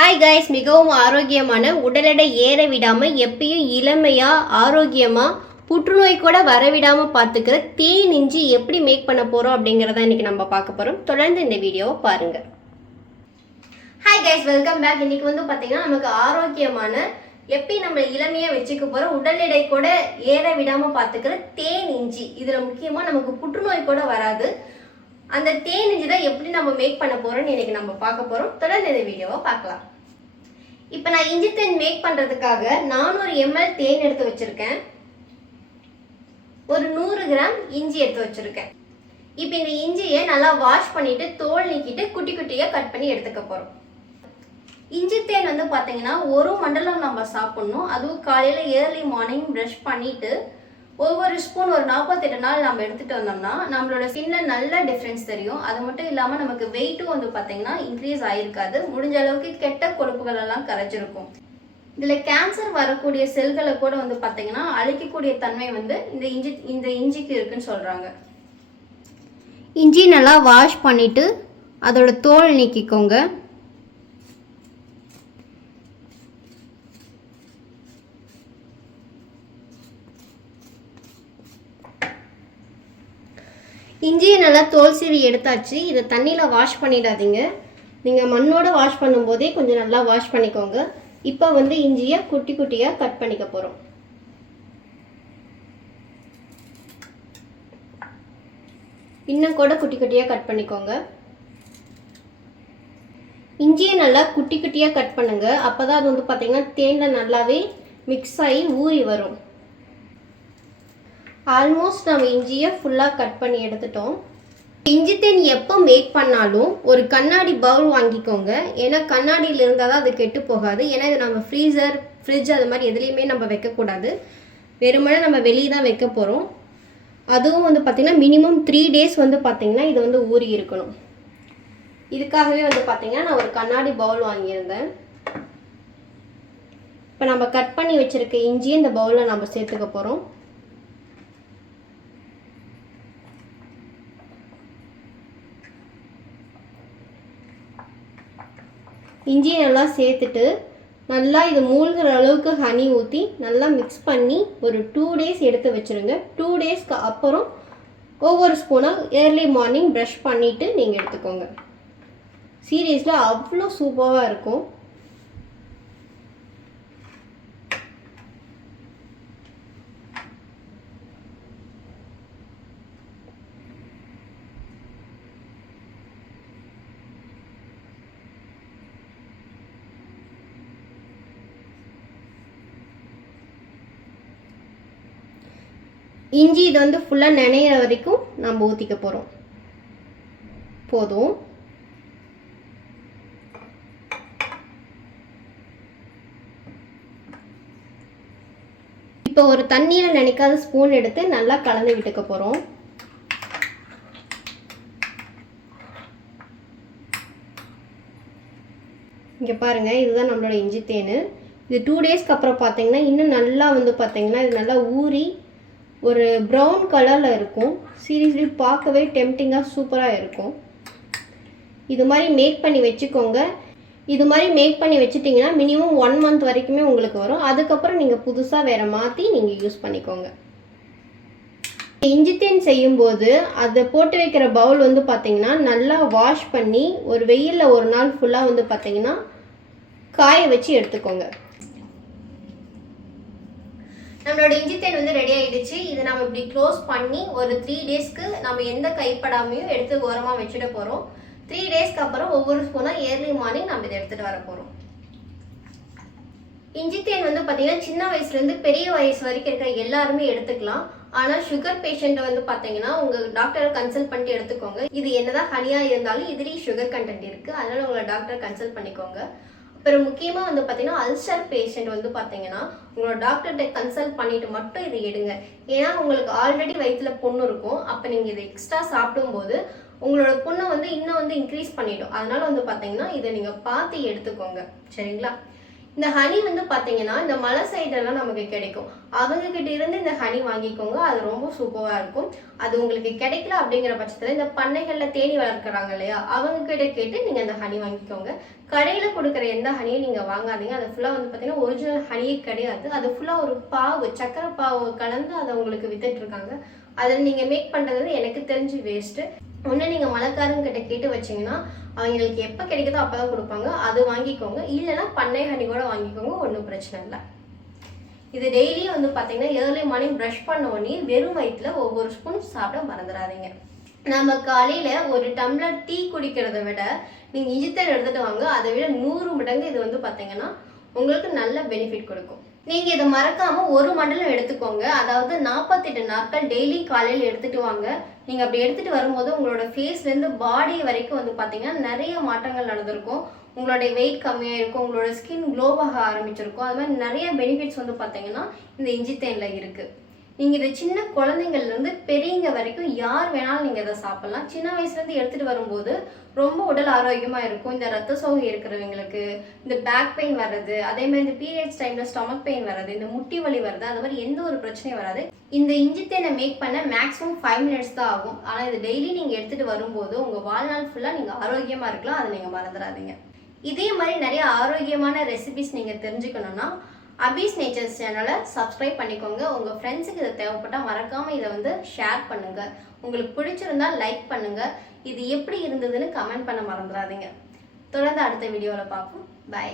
Hi guys மிகவும் ஆரோக்கியமான உடல் எடை ஏற விடாமல் எப்பயும் இளமையாக ஆரோக்கியமாக புற்றுநோய் கூட வரவிடாமல் பார்த்துக்கிற தேன் இஞ்சி எப்படி மேக் பண்ண போகிறோம் அப்படிங்கிறத இன்றைக்கி நம்ம பார்க்க போகிறோம் தொடர்ந்து இந்த வீடியோவை பாருங்கள் ஹாய் கைஸ் வெல்கம் பேக் இன்றைக்கி வந்து பார்த்தீங்கன்னா நமக்கு ஆரோக்கியமான எப்படி நம்ம இளமையாக வச்சுக்க போகிற உடல் எடை கூட ஏற விடாமல் பார்த்துக்கிற தேன் இஞ்சி. இதில் முக்கியமாக நமக்கு புற்றுநோய் கூட வராது. அந்த தேன் இஞ்சி தான் எப்படி நம்ம மேக் பண்ண போகிறோம்னு இன்றைக்கி நம்ம பார்க்க போகிறோம் தொடர்ந்து இந்த வீடியோவை பார்க்கலாம். இப்போ நான் இஞ்சி தேன் மேக் பண்ணுறதுக்காக நானூறு எம்எல் தேன் எடுத்து வச்சுருக்கேன். ஒரு நூறு கிராம் இஞ்சி எடுத்து வச்சுருக்கேன். இப்போ இந்த இஞ்சியை நல்லா வாஷ் பண்ணிவிட்டு தோல் நீக்கிட்டு குட்டி குட்டியாக கட் பண்ணி எடுத்துக்க போகிறோம் இஞ்சி தேன் வந்து பார்த்தீங்கன்னா ஒரு மண்டலம் நம்ம சாப்பிட்ணும். அதுவும் காலையில் ஏர்லி மார்னிங் ப்ரஷ் பண்ணிவிட்டு ஒவ்வொரு ஸ்பூன் ஒரு நாற்பத்தெட்டு நாள் நம்ம எடுத்துகிட்டு வந்தோம்னா நம்மளோட ஸ்கின்ல நல்ல டிஃப்ரென்ஸ் தெரியும். அது மட்டும் இல்லாமல் நமக்கு வெயிட்டும் வந்து பார்த்தீங்கன்னா இன்க்ரீஸ் ஆகிருக்காது முடிஞ்ச அளவுக்கு கெட்ட கொழுப்புகள் எல்லாம் கரைச்சிருக்கும் இதில் கேன்சர் வரக்கூடிய செல்களை கூட வந்து பார்த்தீங்கன்னா அழிக்கக்கூடிய தன்மை வந்து இந்த இஞ்சி இந்த இஞ்சிக்கு இருக்குன்னு சொல்கிறாங்க இஞ்சி நல்லா வாஷ் பண்ணிவிட்டு அதோட தோல் நீக்கிக்கோங்க. இஞ்சியை நல்லா தோல் சீவி எடுத்தாச்சு. இதை தண்ணியில் வாஷ் பண்ணிடாதீங்க. நீங்கள் மண்ணோடு வாஷ் பண்ணும்போதே கொஞ்சம் நல்லா வாஷ் பண்ணிக்கோங்க. இப்போ வந்து இஞ்சியை குட்டி குட்டியாக கட் பண்ணிக்க போகிறோம் இன்னும் கூட குட்டி குட்டியாக கட் பண்ணிக்கோங்க. இஞ்சியை நல்லா குட்டி குட்டியாக கட் பண்ணுங்கள் அப்போ தான் அது வந்து பார்த்திங்கன்னா தேனில் நல்லாவே மிக்ஸ் ஆகி ஊறி வரும். ஆல்மோஸ்ட் நம்ம இஞ்சியை ஃபுல்லாக கட் பண்ணி எடுத்துட்டோம். இஞ்சி தேன் எப்போ மேக் பண்ணாலும் ஒரு கண்ணாடி பவுல் வாங்கிக்கோங்க. ஏன்னா கண்ணாடியில் இருந்தால் தான் அது கெட்டு போகாது. ஏன்னா இது நம்ம ஃப்ரீசர் ஃப்ரிட்ஜ் அது மாதிரி எதுலேயுமே நம்ம வைக்கக்கூடாது வெறுமனே நம்ம வெளியே தான் வைக்க போகிறோம் அதுவும் வந்து பார்த்திங்கன்னா மினிமம் த்ரீ டேஸ் வந்து பார்த்திங்கன்னா இது வந்து ஊறி இருக்கணும். இதுக்காகவே வந்து பார்த்திங்கன்னா நான் ஒரு கண்ணாடி பவுல் வாங்கியிருந்தேன். இப்போ நம்ம கட் பண்ணி வச்சுருக்க இஞ்சியை இந்த பவுலில் நம்ம சேர்த்துக்க போகிறோம் இஞ்சியை நல்லா சேர்த்துட்டு நல்லா இது மூழ்கிற அளவுக்கு ஹனி ஊற்றி நல்லா மிக்ஸ் பண்ணி ஒரு டூ டேஸ் எடுத்து வச்சுருங்க. டூ டேஸ்க்கு அப்புறம் ஒவ்வொரு ஸ்பூனாக ஏர்லி மார்னிங் ப்ரஷ் பண்ணிவிட்டு நீங்கள் எடுத்துக்கோங்க. சீரியஸில் அவ்வளோ சூப்பராக இருக்கும். இஞ்சி இது வந்து ஃபுல்லாக நினைகிற வரைக்கும் நம்ம ஊற்றிக்க போகிறோம் போதும். இப்போ ஒரு தண்ணியில் நினைக்காத ஸ்பூன் எடுத்து நல்லா கலந்து விட்டுக்க போகிறோம் இங்கே பாருங்கள் இதுதான் நம்மளோட இஞ்சி தேன். இது டூ டேஸ்க்கு அப்புறம் பார்த்தீங்கன்னா இன்னும் நல்லா வந்து பார்த்தீங்கன்னா இது நல்லா ஊறி ஒரு ப்ரௌன் கலரில் இருக்கும். சீரியஸ்லி பார்க்கவே டெம்டிங்காக சூப்பராக இருக்கும். இது மாதிரி மேக் பண்ணி வச்சுக்கோங்க. இது மாதிரி மேக் பண்ணி வச்சுட்டிங்கன்னா மினிமம் ஒன் மந்த் வரைக்குமே உங்களுக்கு வரும். அதுக்கப்புறம் நீங்கள் புதுசாக வேறு மாற்றி நீங்கள் யூஸ் பண்ணிக்கோங்க. இஞ்சி தேன் செய்யும்போது அதை போட்டு வைக்கிற பவுல் வந்து பார்த்திங்கன்னா நல்லா வாஷ் பண்ணி ஒரு வெயிலில் ஒரு நாள் ஃபுல்லாக வந்து பார்த்திங்கன்னா காய வச்சு எடுத்துக்கோங்க. நம்மளோட இஞ்சி தேன் வந்து ரெடி ஆயிடுச்சு. இதை நம்ம இப்படி க்ளோஸ் பண்ணி ஒரு த்ரீ டேஸ்க்கு நம்ம எந்த கைப்படாமையும் எடுத்து ஓரமாக வச்சுட போகிறோம் த்ரீ டேஸ்க்கு அப்புறம் ஒவ்வொரு ஸ்பூனாக ஏர்லி மார்னிங் நம்ம இதை எடுத்துகிட்டு வர போகிறோம் இஞ்சி தேன் வந்து பார்த்தீங்கன்னா சின்ன வயசுலேருந்து பெரிய வயசு வரைக்கும் இருக்கிற எல்லாருமே எடுத்துக்கலாம். ஆனால் சுகர் பேஷண்ட்டை வந்து பார்த்தீங்கன்னா உங்கள் டாக்டரை கன்சல்ட் பண்ணிட்டு எடுத்துக்கோங்க. இது என்னதான் ஹனியாக இருந்தாலும் இதுலேயும் சுகர் கண்டென்ட் இருக்குது அதனால் உங்களை டாக்டர் கன்சல்ட் பண்ணிக்கோங்க. அப்புறம் முக்கியமாக வந்து பார்த்தீங்கன்னா அல்சர் பேஷண்ட் வந்து பார்த்தீங்கன்னா உங்களோட டாக்டர்கிட்ட கன்சல்ட் பண்ணிட்டு மட்டும் இதை எடுங்க. ஏன்னா உங்களுக்கு ஆல்ரெடி வயிற்றுல பொண்ணு இருக்கும். அப்போ நீங்கள் இதை எக்ஸ்ட்ரா சாப்பிடும்போது உங்களோட பொண்ணை வந்து இன்னும் வந்து இன்க்ரீஸ் பண்ணிடும். அதனால வந்து பார்த்தீங்கன்னா இதை நீங்கள் பார்த்து எடுத்துக்கோங்க. சரிங்களா? இந்த ஹனி வந்து பார்த்தீங்கன்னா இந்த மலை சைடெல்லாம் நமக்கு கிடைக்கும். அவங்க கிட்ட இருந்து இந்த ஹனி வாங்கிக்கோங்க. அது ரொம்ப சூப்பராக இருக்கும். அது உங்களுக்கு கிடைக்கல அப்படிங்கிற பட்சத்தில் இந்த பண்ணைகளில் தேனி வளர்க்குறாங்க இல்லையா? அவங்க கிட்ட கேட்டு நீங்கள் இந்த ஹனி வாங்கிக்கோங்க. கடையில் கொடுக்குற எந்த ஹனியும் நீங்கள் வாங்காதீங்க. அது ஃபுல்லாக வந்து பார்த்தீங்கன்னா ஒரிஜினல் ஹனியே கிடையாது. அது ஃபுல்லாக ஒரு பாவு சக்கரை பாவு கலந்து அதை உங்களுக்கு வித்துட்டு இருக்காங்க. அதில் நீங்கள் மேக் பண்ணுறது எனக்கு தெரிஞ்சு வேஸ்ட்டு ஒன்று நீங்கள் மலைக்காரங்க கிட்ட கேட்டு வச்சிங்கன்னா அவங்களுக்கு எப்போ கிடைக்குதோ அப்போ தான் கொடுப்பாங்க. அது வாங்கிக்கோங்க. இல்லைன்னா பண்ணை ஹனி கூட வாங்கிக்கோங்க. ஒன்றும் பிரச்சனை இல்லை. இது டெய்லியும் வந்து பார்த்தீங்கன்னா ஏர்லி மார்னிங் ப்ரஷ் பண்ண உடனே வெறும் வயிற்றுல ஒவ்வொரு ஸ்பூன் சாப்பிட மறந்துடாதீங்க. நம்ம காலையில் ஒரு டம்ளர் டீ குடிக்கிறத விட நீங்கள் இஞ்சித்தர் எடுத்துகிட்டு வாங்க. அதை விட நூறு மடங்கு இது வந்து பார்த்தீங்கன்னா உங்களுக்கு நல்ல பெனிஃபிட் கொடுக்கும். நீங்கள் இதை மறக்காமல் ஒரு மண்டலம் எடுத்துக்கோங்க. அதாவது நாற்பத்தெட்டு நாட்கள் டெய்லி காலையில் எடுத்துகிட்டு வாங்க. நீங்கள் அப்படி எடுத்துகிட்டு வரும்போது உங்களோட ஃபேஸ்லேருந்து பாடி வரைக்கும் வந்து பார்த்தீங்கன்னா நிறைய மாற்றங்கள் நடந்திருக்கும். உங்களுடைய வெயிட் கம்மியாக இருக்கும் உங்களோட ஸ்கின் க்ளோவாக ஆரம்பிச்சிருக்கும். அது மாதிரி நிறைய பெனிஃபிட்ஸ் வந்து பார்த்தீங்கன்னா இந்த இஞ்சி தேனில் இருக்குது நீங்கள் இதை சின்ன குழந்தைங்கள்லேருந்து பெரியவங்க வரைக்கும் யார் வேணாலும் நீங்கள் இதை சாப்பிட்லாம். சின்ன வயசுலேருந்து எடுத்துகிட்டு வரும்போது ரொம்ப உடல் ஆரோக்கியமாக இருக்கும். இந்த ரத்த சோகை இருக்கிறவங்களுக்கு இந்த பேக் பெயின் வர்றது அதே மாதிரி இந்த பீரியட்ஸ் டைமில் ஸ்டொமக் பெயின் வர்றது இந்த முட்டி வலி வர்றது அது மாதிரி எந்த ஒரு பிரச்சனையும் வராது. இந்த இஞ்சி தேனை மேக் பண்ண மேக்ஸிமம் ஃபைவ் மினிட்ஸ் தான் ஆகும். ஆனால் இது டெய்லி நீங்கள் எடுத்துகிட்டு வரும்போது உங்கள் வாழ்நாள் ஃபுல்லாக நீங்கள் ஆரோக்கியமாக இருக்கலாம். அதை நீங்கள் மறந்துடாதீங்க. இதே மாதிரி நிறைய ஆரோக்கியமான ரெசிபிஸ் நீங்கள் தெரிஞ்சுக்கணுன்னா அபீஸ் நேச்சர்ஸ் சேனலை சப்ஸ்கிரைப் பண்ணிக்கோங்க. உங்கள் ஃப்ரெண்ட்ஸுக்கு இது தேவைப்பட்டால் மறக்காமல் இதை வந்து ஷேர் பண்ணுங்கள் உங்களுக்கு பிடிச்சிருந்தா லைக் பண்ணுங்கள் இது எப்படி இருந்ததுன்னு கமெண்ட் பண்ண மறந்துடாதீங்க. தொடர்ந்து அடுத்த வீடியோவில் பார்ப்போம். பை